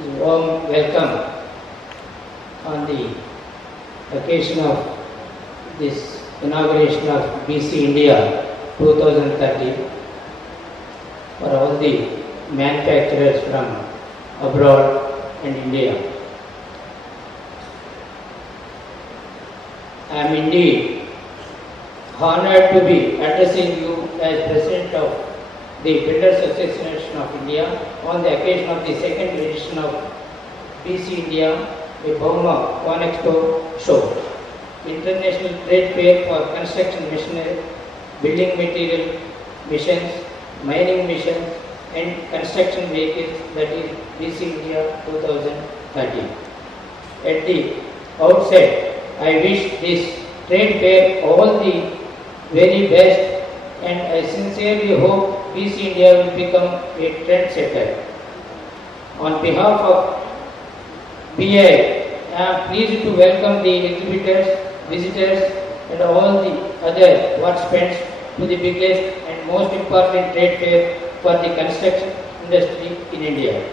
Warm welcome on the occasion of this inauguration of BC India 2030 for all the manufacturers from abroad and India. I am indeed honored to be addressing you as President of the Builders Association of India on the occasion of the second edition of BC India, a Bauma Conexpo show, international trade fair for construction machinery, building material, missions, mining missions and construction vehicles, that is BC India 2030. At the outset, I wish this trade fair all the very best, and I sincerely hope BC India will become a trendsetter. On behalf of BI, I am pleased to welcome the exhibitors, visitors and all the other participants to the biggest and most important trade fair for the construction industry in India.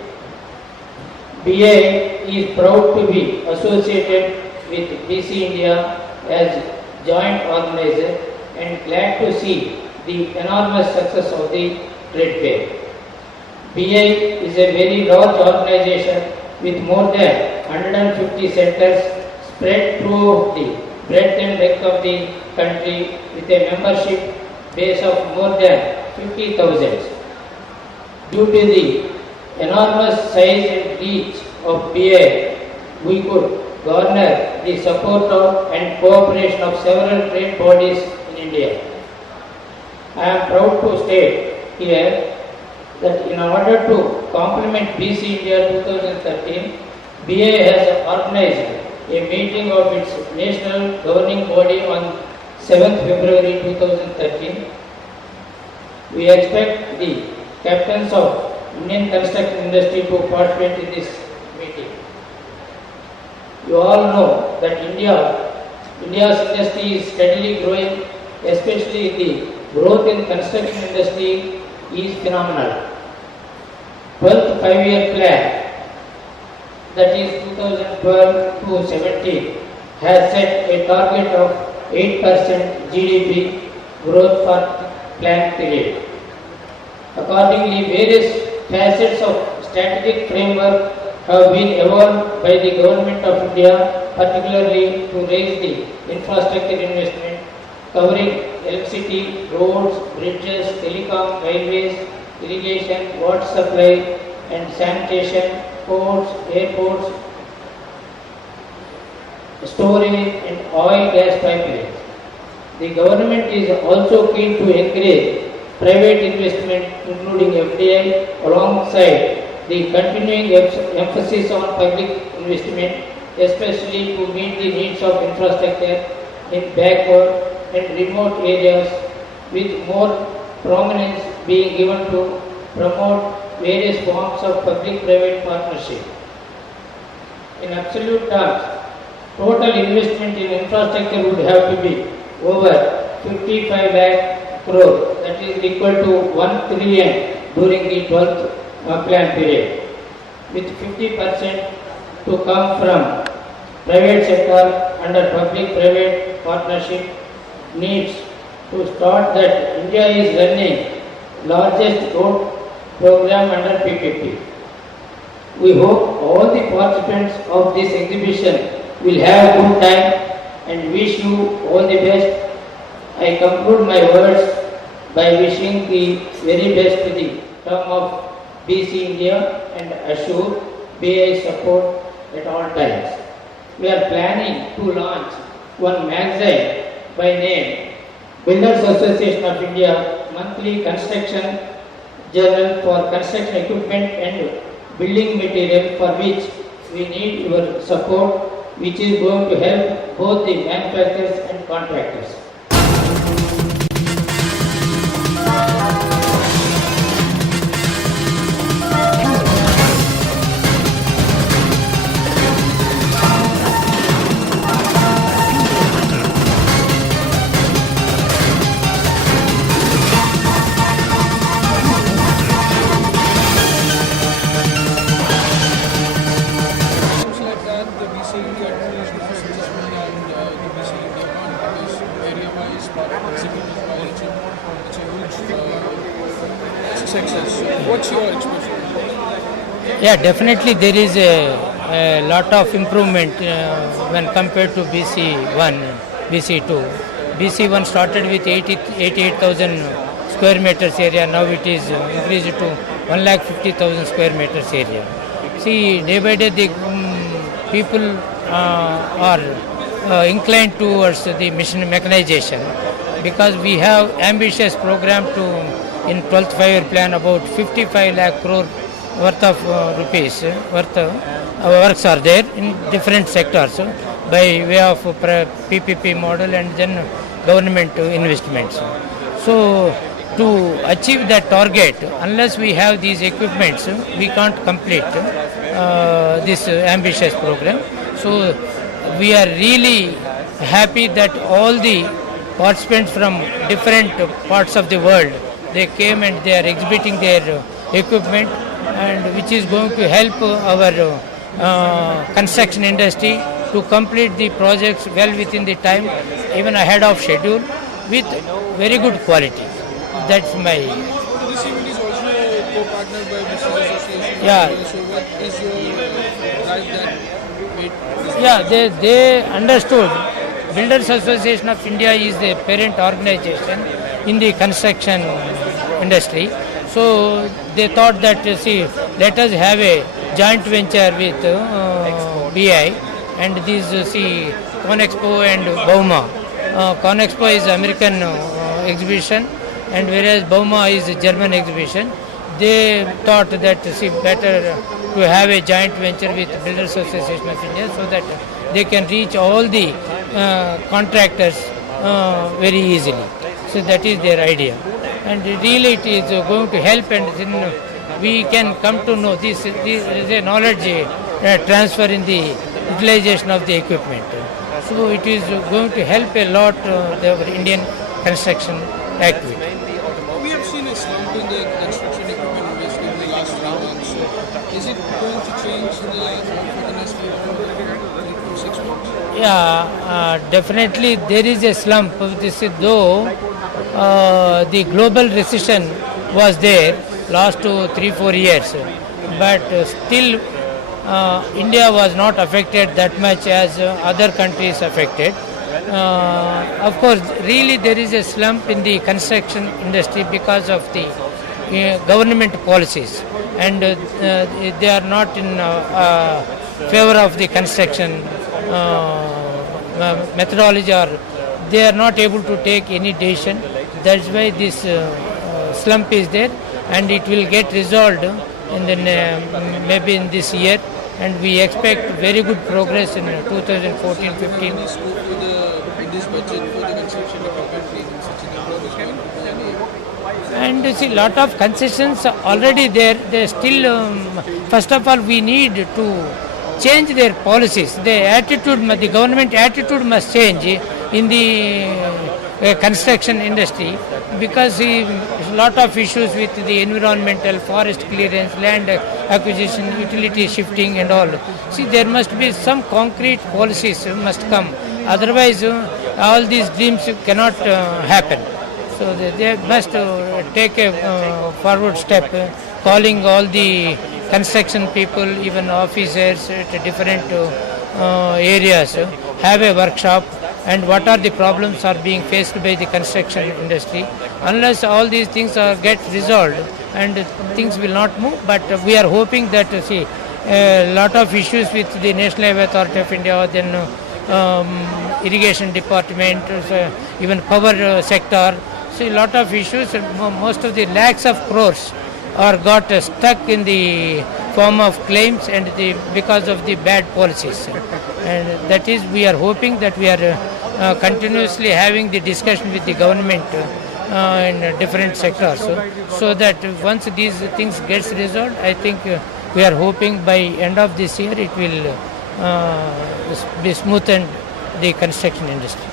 BI is proud to be associated with BC India as joint organizer and glad to see the enormous success of the trade fair. BI is a very large organization with more than 150 centers spread throughout the breadth and length of the country with a membership base of more than 50,000. Due to the enormous size and reach of BI, we could garner the support of and cooperation of several trade bodies in India. I am proud to state here that in order to complement BC India 2013, BI has organized a meeting of its national governing body on 7th February 2013. We expect the captains of Indian construction industry to participate in this meeting. You all know that India's industry is steadily growing, especially the growth in construction industry is phenomenal. 12th 5-year plan, that is 2012 to 17, has set a target of 8% GDP growth for plan period. Accordingly, various facets of strategic framework have been evolved by the Government of India, particularly to raise the infrastructure investment covering electricity, roads, bridges, telecom, railways, irrigation, water supply and sanitation, ports, airports, storage and oil gas pipelines. The government is also keen to encourage private investment including FDI alongside the continuing emphasis on public investment, especially to meet the needs of infrastructure in backward and remote areas, with more prominence being given to promote various forms of public-private partnership. In absolute terms, total investment in infrastructure would have to be over 55 lakh crore, that is equal to 1 trillion during the 12th plan period, with 50% to come from private sector under public-private partnership. Needs to start that India is running largest road program under PPP. We hope all the participants of this exhibition will have good time and wish you all the best. I conclude my words by wishing the very best to the term of BC India and assure BI support at all times. We are planning to launch one magazine by name Builders Association of India monthly construction journal for construction equipment and building material, for which we need your support, which is going to help both the manufacturers and contractors. Yeah, definitely there is a lot of improvement when compared to BC1, BC2. BC1 started with 88,000 square meters area, now it is increased to 150,000 square meters area. See, day by day the people are inclined towards the mission mechanization because we have ambitious program to in 12th five-year plan about 55 lakh crore worth of rupees worth works are there in different sectors by way of PPP model and then government investments. So to achieve that target, unless we have these equipments, we can't complete this ambitious program. So we are really happy that all the participants from different parts of the world, they came and they are exhibiting their equipment, and which is going to help our construction industry to complete the projects well within the time, even ahead of schedule, with very good quality. That's my. This event is also co-partnered by Business Association. Yeah. So what is your drive that made this? Yeah, they understood. Builders Association of India is the parent organization in the construction industry. So they thought that, let us have a joint venture with BI and these, Conexpo and Bauma. Conexpo is American exhibition, and whereas Bauma is a German exhibition. They thought that, better to have a joint venture with Builders Association of India so that they can reach all the contractors very easily. So that is their idea. And really it is going to help, and then we can come to know this is a knowledge transfer in the utilization of the equipment. So it is going to help a lot the Indian construction activity. We have seen a slump in the construction equipment industry in the last 3 months. Is it going to change for the next 3 to 6 months? Yeah, definitely there is a slump. This is though the global recession was there last 3-4 years, but still India was not affected that much as other countries affected. Of course, really there is a slump in the construction industry because of the government policies, and they are not in favor of the construction methodology, or they are not able to take any decision. That's why this slump is there, and it will get resolved in the maybe in this year, and we expect very good progress in 2014-15. Any scope for in this budget for the construction equipment in such a number is going to And lot of concessions are already there. They still, first of all, we need to change their policies. The government attitude must change in the construction industry, because a lot of issues with the environmental, forest clearance, land acquisition, utility shifting and all. There must be some concrete policies must come. Otherwise, all these dreams cannot happen. So they must take a forward step, calling all the construction people, even officers at different areas, have a workshop, and what are the problems are being faced by the construction industry. Unless all these things get resolved, and things will not move, but we are hoping that a lot of issues with the National Highway Authority of India, then irrigation department, even power sector. A lot of issues, most of the lakhs of crores are got stuck in the form of claims and because of the bad policies. And that is, we are hoping that we are continuously having the discussion with the government in different sectors, so that once these things gets resolved, I think we are hoping by end of this year it will be smoothened the construction industry.